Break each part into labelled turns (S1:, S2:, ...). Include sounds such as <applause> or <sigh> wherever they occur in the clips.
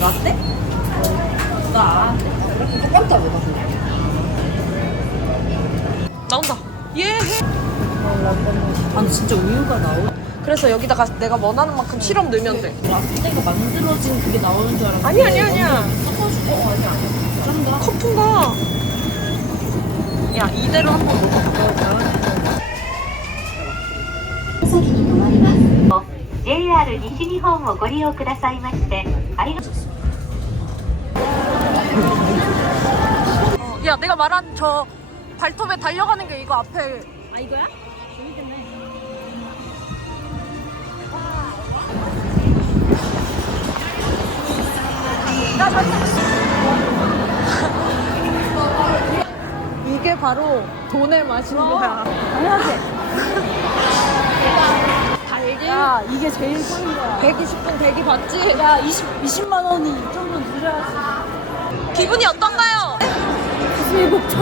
S1: 라떼? 나 이렇게 깜짝 놀랐어 나온다. 예. 아, 진짜 우유가 나오.
S2: 그래서 여기다가 내가 원하는 만큼 시럽 넣으면 돼.
S1: 라떼가 만들어진 그게 나오는 줄 알았는데
S2: 아니 아니 아니야.
S1: 섞어주고 어, 아니야? 짠다
S2: 커프가? 야 이대로 한번 먹어볼까?
S3: JR
S2: 西日本をご利用くださいましてありがとうございます <laughs> 야 내가 말한 저 발톱에 달려가는 게 이거 앞에
S1: 아 이거야? <laughs>
S2: 이게 바로 돈의 맛인 거야.
S1: 당연하지 <laughs>
S2: 달기?
S1: 야 이게 제일 싼 거야
S2: 120분 대기 받지?
S1: 야 20, 20만 원이 이 정도는 드려야지
S2: 기분이 어떤가요?
S1: 가슴이 벅차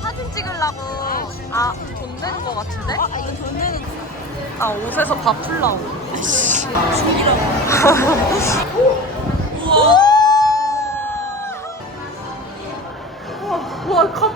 S2: 사진 찍으려고 아돈 내는 거 같은데?
S1: 아 이거 돈 내는
S2: 아 옷에서 밥 풀라고. <laughs> 우와, 와 감자 같아.
S1: 진짜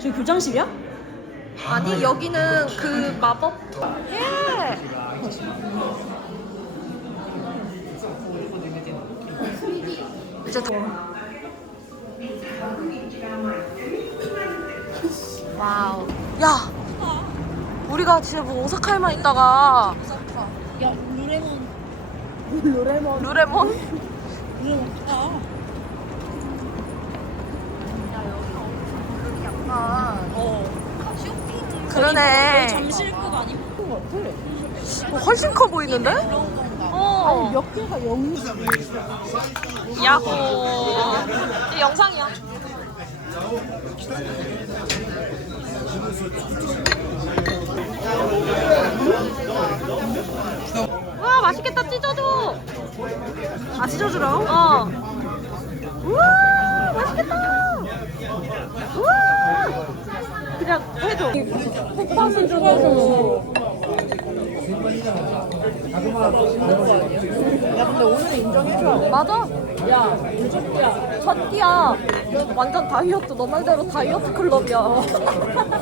S1: 저기 교장실이야?
S2: 아니, 여기는 그 마법. 예! 이제 더. 와우. 야! 우리가 진짜 뭐 오사카에만 있다가
S1: 야 루레몬 루레몬
S2: 루레몬?
S1: 루레몬 아 약간 어.
S2: 쇼핑 그러네.
S1: 거의 잠실급 아니면 것 같아.
S2: 어, 훨씬 커 보이는데? 그런 아니,
S1: 몇 개가 영.
S2: 야호. 이 영상이야. 와 맛있겠다 찢어줘. 아 찢어주라고? 어. 우와 맛있겠다. 우와. 그냥 해줘 kok팥은 주고
S1: 야 근데 오늘 인정해줘.
S2: 맞아
S1: 야 무조건야.
S2: 첫 끼야 완전 다이어트 너 말대로 다이어트 클럽이야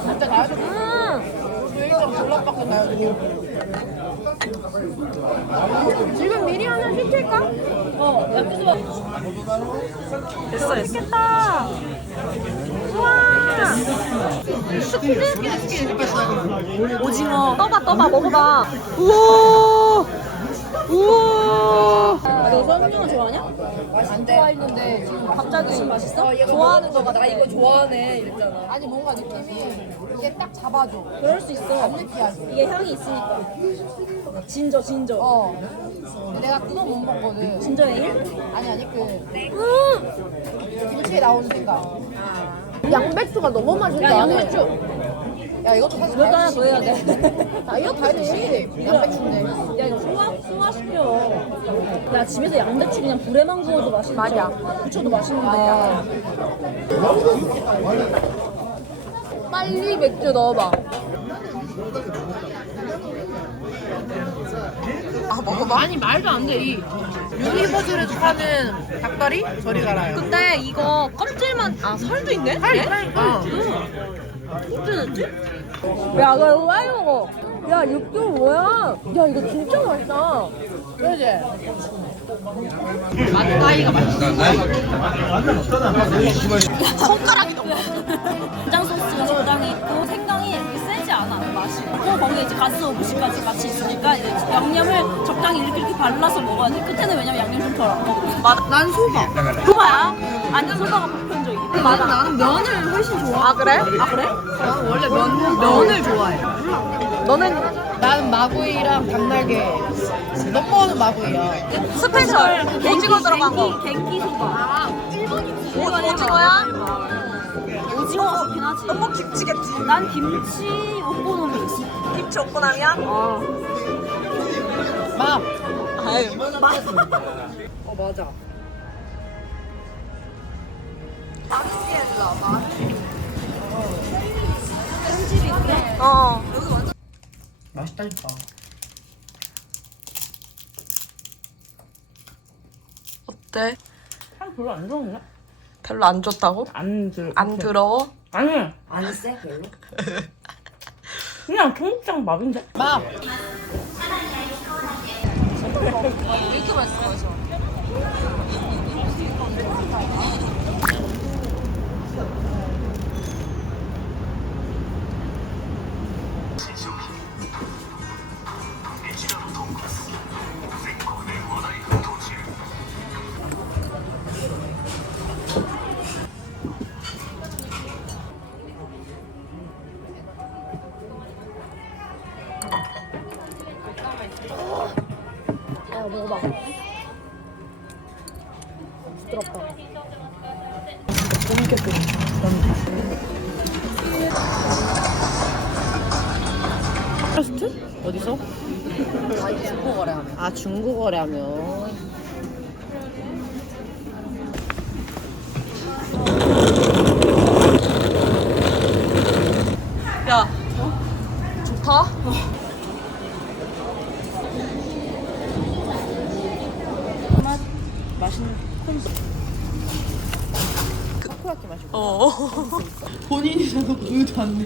S1: 진짜 나야도
S2: 음
S1: 일단 나야도.
S2: 지금 미리 하나 시킬까?
S1: 어 야쿠스바.
S2: 됐어 됐어 맛있겠다 우와 오징어 떠봐 떠봐 먹어봐 우와 우와
S1: 너 설문증은 좋아하냐? 안 돼.
S2: 좋아했는데 지금 갑자기
S1: 맛있어?
S2: 좋아하는 거 같아
S1: 나 이거 좋아하네 이랬잖아.
S4: 아니 뭔가 느낌이 이게 딱 잡아줘.
S1: 그럴 수 있어.
S4: 안 느끼하지.
S1: 이게 향이 있으니까. 진저 진저.
S4: 어. 근데 내가 그거 못 먹거든.
S1: 진저 에일?
S4: 아니 아니 그
S2: 음
S4: 김치에 나오는 생각.
S2: 양배추가 너무 맛있다
S1: 야 양배추.
S4: 야 이것도 사실
S1: 이것도 하나 더 해야 돼.
S4: 다이어트 할지 양배추인데.
S1: 야 이거 소화 소화시켜. 야 집에서 양배추 그냥 불에만 구워도 맛있는
S2: 맞아.
S1: 부쳐도 맛있는데.
S4: 아.
S2: 빨리 맥주 넣어봐 아 먹어봐
S4: 아니 말도 안 돼. 이 유니버즈를 파는 닭다리 저리 가라요.
S2: 근데 이거 껍질만 아 살도 있네?
S4: 살 있다니까.
S2: 어떻게 됐지? 야, 너 이거 왜 먹어? 야, 육교 뭐야? 야, 이거 진짜 맛있다.
S4: 그러지?
S2: 손가락이 너무. <laughs>
S1: 간장 소스가 적당히 또 거기에 이제 가스 오브시까지 같이 있으니까 이제 양념을 적당히 이렇게 이렇게 발라서 먹어야 돼. 끝에는 왜냐면 양념 좀덜안 먹고.
S2: 맞아. 난 소바.
S1: 소바야? 아니 소바가 보편적이긴 해.
S2: 맞아. 나는 면을 훨씬 좋아. 아, 그래? 아, 그래?
S4: 나는 원래 면 면을 좋아해.
S2: 너는
S4: 나는 마구이랑 닭날개. 넘버는 마구이야.
S2: 스페셜 오징어 들어간 거.
S1: 갱기 소바.
S2: 아,
S1: 일본
S2: 오징어야?
S1: 오징어 좋긴 하지.
S2: 너무 김치겠지.
S1: 난 김치 오코노미.
S2: 김치 오코남이야? 어.
S4: 막.
S2: 아유.
S4: 어 맞아.
S2: 어.
S4: 맛있다니까.
S2: 어때?
S1: 향 별로 안 좋은데?
S2: 별로 안 좋다고?
S1: 안 들.
S2: 안 더러워?
S1: 아니. 안 쎄, 별로? 그냥 청국장 맛인데?
S4: 막.
S2: 이렇게 맛있어.
S1: 파스트? 어디서? 아,
S4: 중고거래하면 아 중고거래하면
S2: 야 어? 좋다 어.
S1: 맛있는 콘도 타코야끼 맛이고
S2: 어. 어. <laughs>
S4: 본인이 저도 의도
S3: 안내